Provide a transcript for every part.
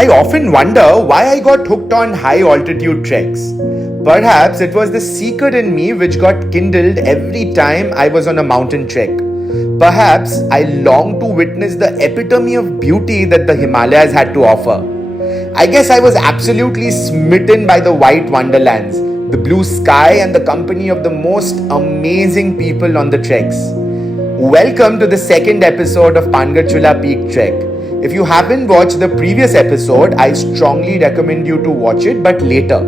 I often wonder why I got hooked on high altitude treks. Perhaps it was the seeker in me which got kindled every time I was on a mountain trek. Perhaps I longed to witness the epitome of beauty that the Himalayas had to offer. I guess I was absolutely smitten by the white wonderlands, the blue sky, and the company of the most amazing people on the treks. Welcome to the second episode of Pangarchulla Peak Trek. If you haven't watched the previous episode, I strongly recommend you to watch it, but later.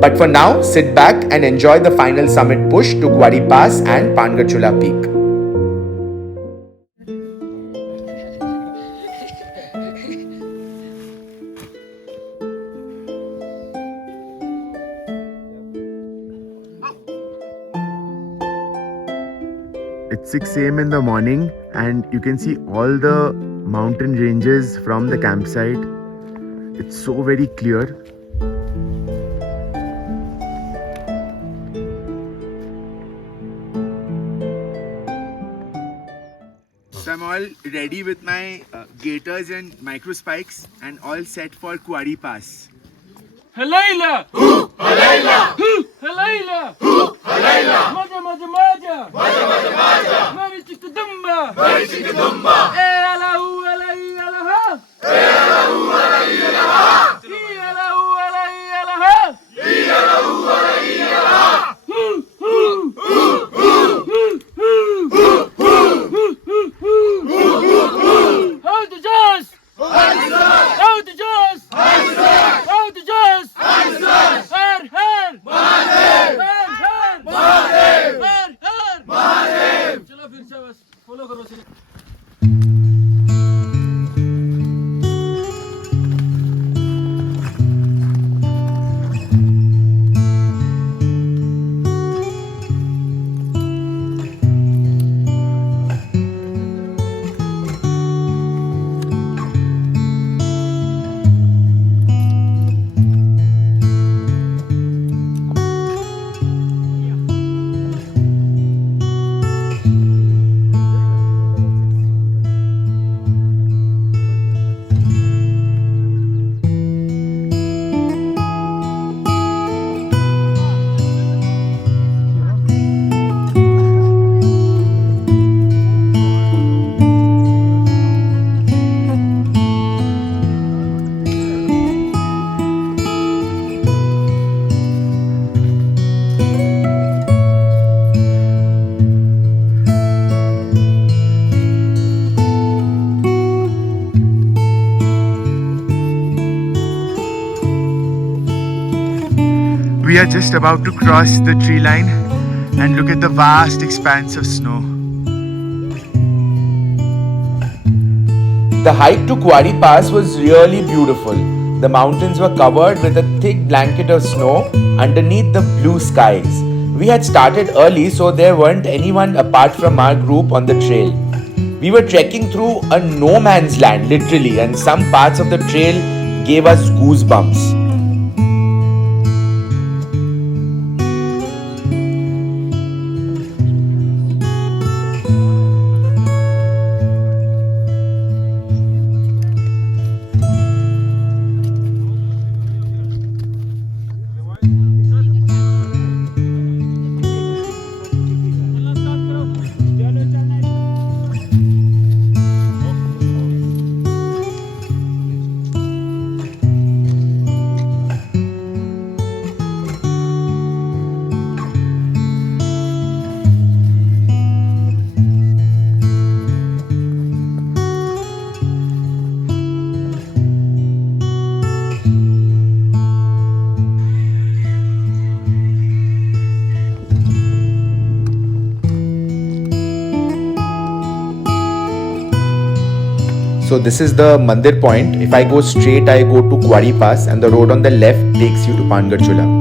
But for now, sit back and enjoy the final summit push to Kuari Pass and Pangarchulla Peak. It's 6 a.m. in the morning and you can see all the mountain ranges from the campsite. It's so very clear. So I'm all ready with my gaiters and micro spikes and all set for Kuari Pass. Halayla! Halayla! Halayla! Halayla! Maja maja maja! Maja maja maja! Mari chikadumba! Mari chikadumba! Alahu alai alaha! Alahu alai alaha! Alahu alai alaha! Alahu alai alaha! How to just! How to just! How to just! Har har! Mahadev! Har har! Mahadev! Har har! Mahadev! चलो फिर से बस follow करो सिर्फ. We are just about to cross the tree line and look at the vast expanse of snow. The hike to Kuari Pass was really beautiful. The mountains were covered with a thick blanket of snow underneath the blue skies. We had started early, so there weren't anyone apart from our group on the trail. We were trekking through a no man's land, literally, and some parts of the trail gave us goosebumps. So this is the Mandir point. If I go straight, I go to Kuari Pass and the road on the left takes you to Pangarchulla.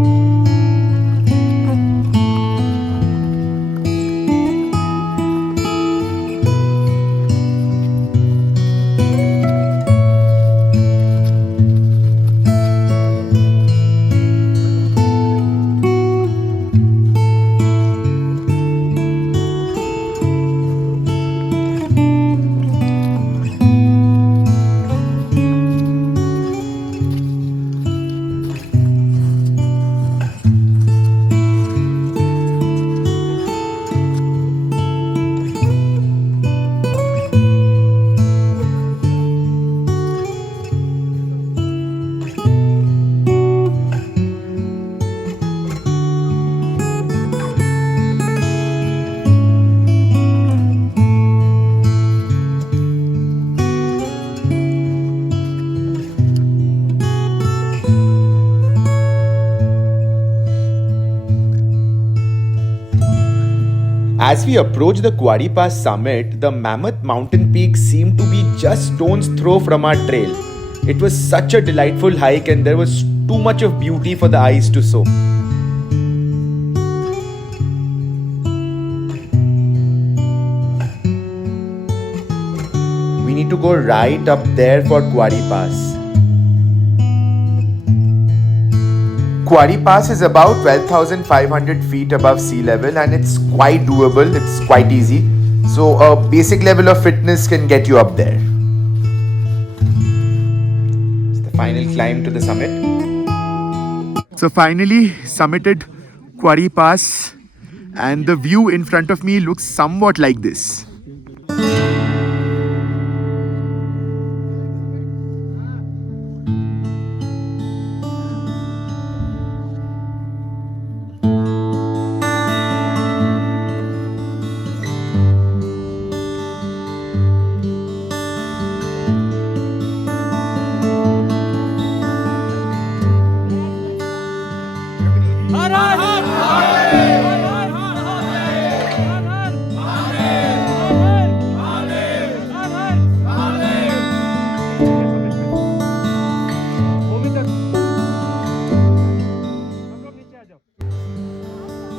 As we approached the Kuari Pass summit, the mammoth mountain peak seemed to be just stone's throw from our trail. It was such a delightful hike and there was too much of beauty for the eyes to soak. We need to go right up there for Kuari Pass. Kuari Pass is about 12,500 feet above sea level and it's quite doable, it's quite easy. So a basic level of fitness can get you up there. It's the final climb to the summit. So finally summited Kuari Pass and the view in front of me looks somewhat like this.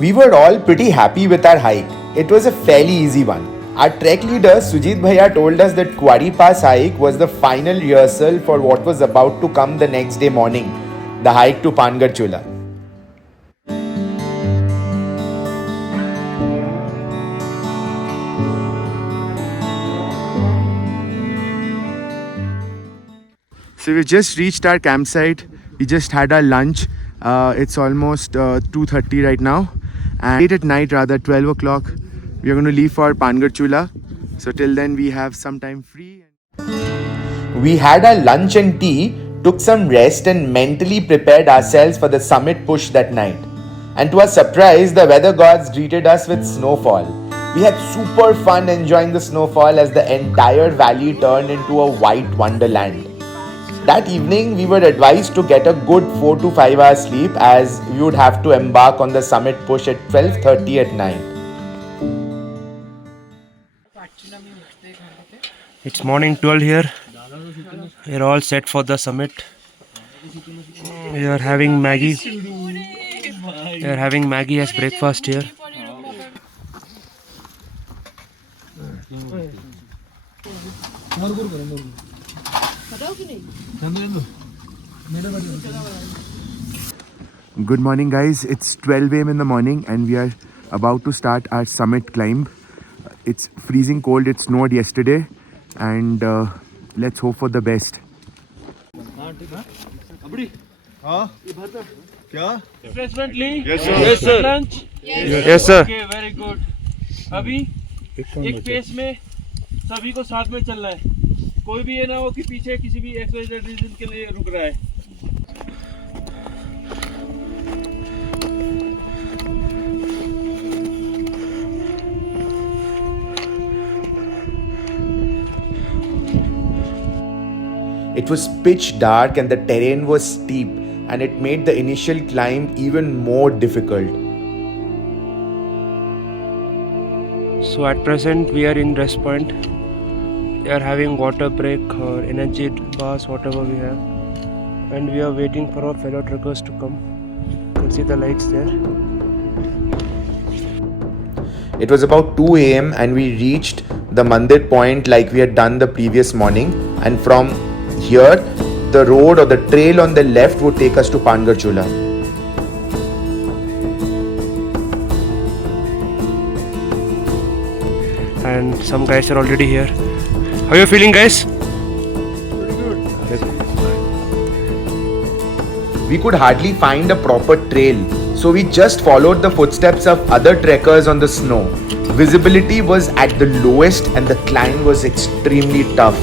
We were all pretty happy with our hike. It was a fairly easy one. Our trek leader Sujit Bhaiya told us that Kuari Pass hike was the final rehearsal for what was about to come the next day morning, the hike to Pangarchulla. So we just reached our campsite. We just had our lunch. It's almost 2:30 right now. And late at night, rather 12 o'clock, we are going to leave for Pangarchulla. So till then, we have some time free. We had our lunch and tea, took some rest, and mentally prepared ourselves for the summit push that night. And to our surprise, the weather gods greeted us with snowfall. We had super fun enjoying the snowfall as the entire valley turned into a white wonderland. That evening, we were advised to get a good 4 to 5 hours sleep as we would have to embark on the summit push at 12:30 at night. It's morning 12 here. We're all set for the summit. We are having Maggie. We are having Maggie as breakfast here. Good morning, guys. It's 12 a.m. in the morning and we are about to start our summit climb. It's freezing cold. It snowed yesterday and let's hope for the best. Refreshment Lee? Yes, sir. Yes, sir. Lunch? Yes, sir. Okay, very good. अभी एक pace में सभी को साथ में चलना है. कोई भी ये ना हो कि पीछे किसी भी एक्सरसाइज रीजन के लिए रुक रहा है. It was pitch dark and the terrain was steep and it made the initial climb even more difficult. So at present we are in rest point. We are having water break or energy bars, whatever we have, and we are waiting for our fellow trekkers to come. You can see the lights there. It was about 2 a.m. and we reached the Mandir point like we had done the previous morning, and from here the road or the trail on the left would take us to Pangarchulla. And some guys are already here. How are you feeling, guys? We could hardly find a proper trail, so we just followed the footsteps of other trekkers on the snow. Visibility was at the lowest and the climb was extremely tough.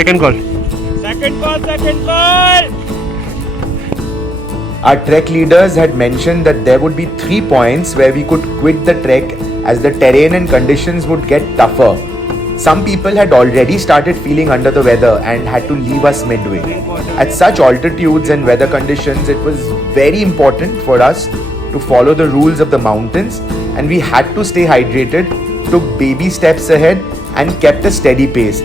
Second call. Second call. Our trek leaders had mentioned that there would be 3 points where we could quit the trek as the terrain and conditions would get tougher. Some people had already started feeling under the weather and had to leave us midway. At such altitudes and weather conditions, it was very important for us to follow the rules of the mountains, and we had to stay hydrated, took baby steps ahead, and kept a steady pace.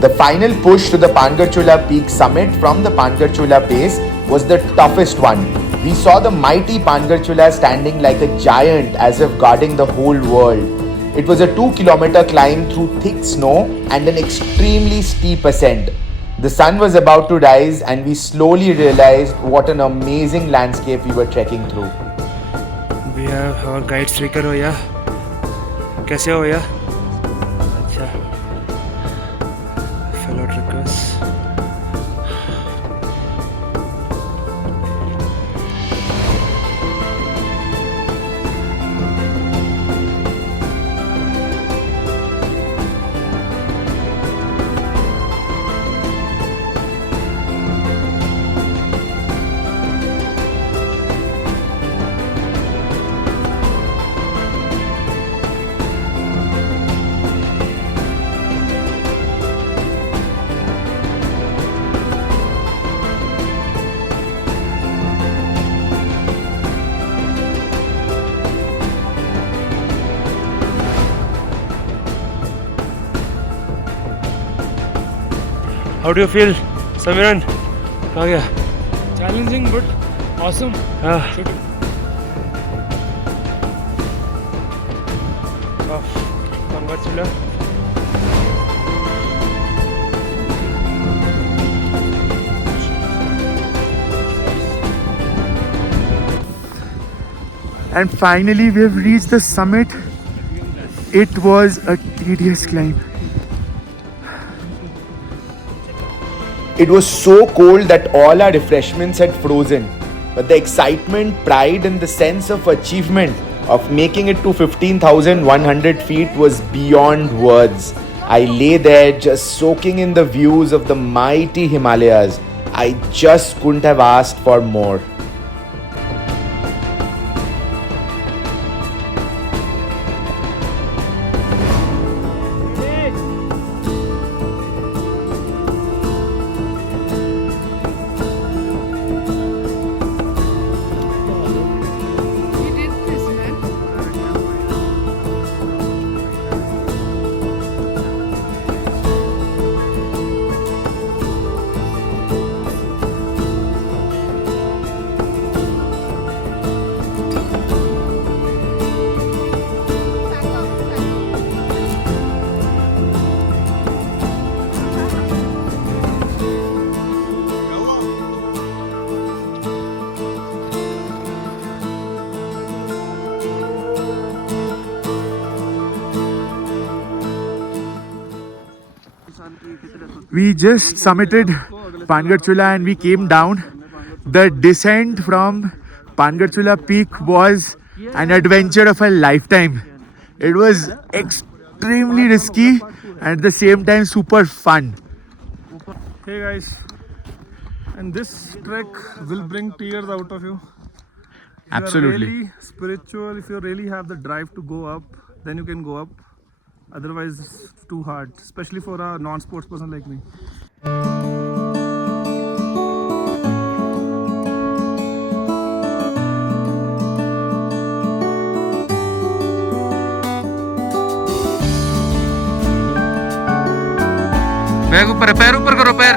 The final push to the Pangarchulla Peak summit from the Pangarchulla base was the toughest one. We saw the mighty Pangarchulla standing like a giant as if guarding the whole world. It was a 2-kilometer climb through thick snow and an extremely steep ascent. The sun was about to rise and we slowly realized what an amazing landscape we were trekking through. We have our guide Srikar hoya. कैसे हो या? अच्छा. Fellow trekkers. How do you feel, Samiran? How gaya? Challenging but awesome. Pangarchulla. And finally we have reached the summit. It was a tedious climb. It was so cold that all our refreshments had frozen. But the excitement, pride and the sense of achievement of making it to 15,100 feet was beyond words. I lay there just soaking in the views of the mighty Himalayas. I just couldn't have asked for more. We just summited Pangarchulla and we came down. The descent from Pangarchulla Peak was an adventure of a lifetime. It was extremely risky and at the same time super fun. Hey guys, and this trek will bring tears out of you. If Absolutely. you are really spiritual, if you really have the drive to go up, then you can go up. Otherwise, it's too hard, especially for a non-sports person like me. Bag ऊपर है, पैर ऊपर करो, पैर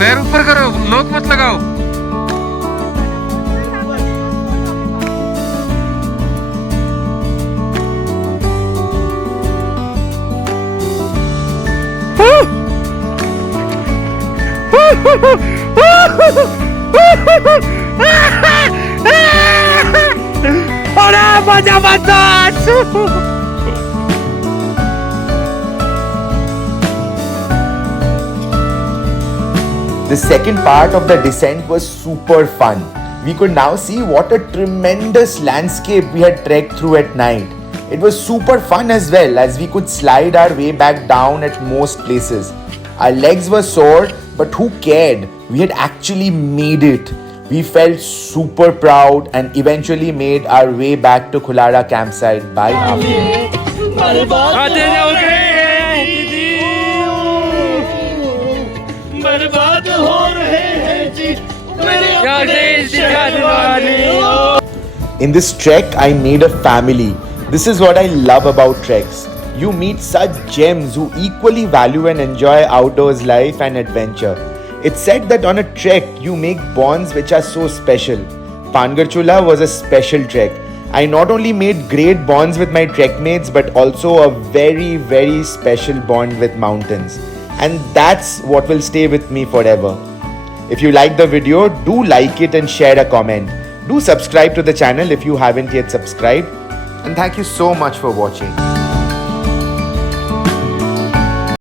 पैर ऊपर करो, लोक मत लगाओ. The second part of the descent was super fun. We could now see what a tremendous landscape we had trekked through at night. It was super fun as well, as we could slide our way back down at most places. Our legs were sore, but who cared? We had actually made it. We felt super proud and eventually made our way back to Khulara campsite by afternoon. In this trek, I made a family. This is what I love about treks. You meet such gems who equally value and enjoy outdoors life and adventure. It's said that on a trek, you make bonds which are so special. Pangarchulla was a special trek. I not only made great bonds with my trek mates, but also a very, very special bond with mountains. And that's what will stay with me forever. If you like the video, do like it and share a comment. Do subscribe to the channel if you haven't yet subscribed. And thank you so much for watching.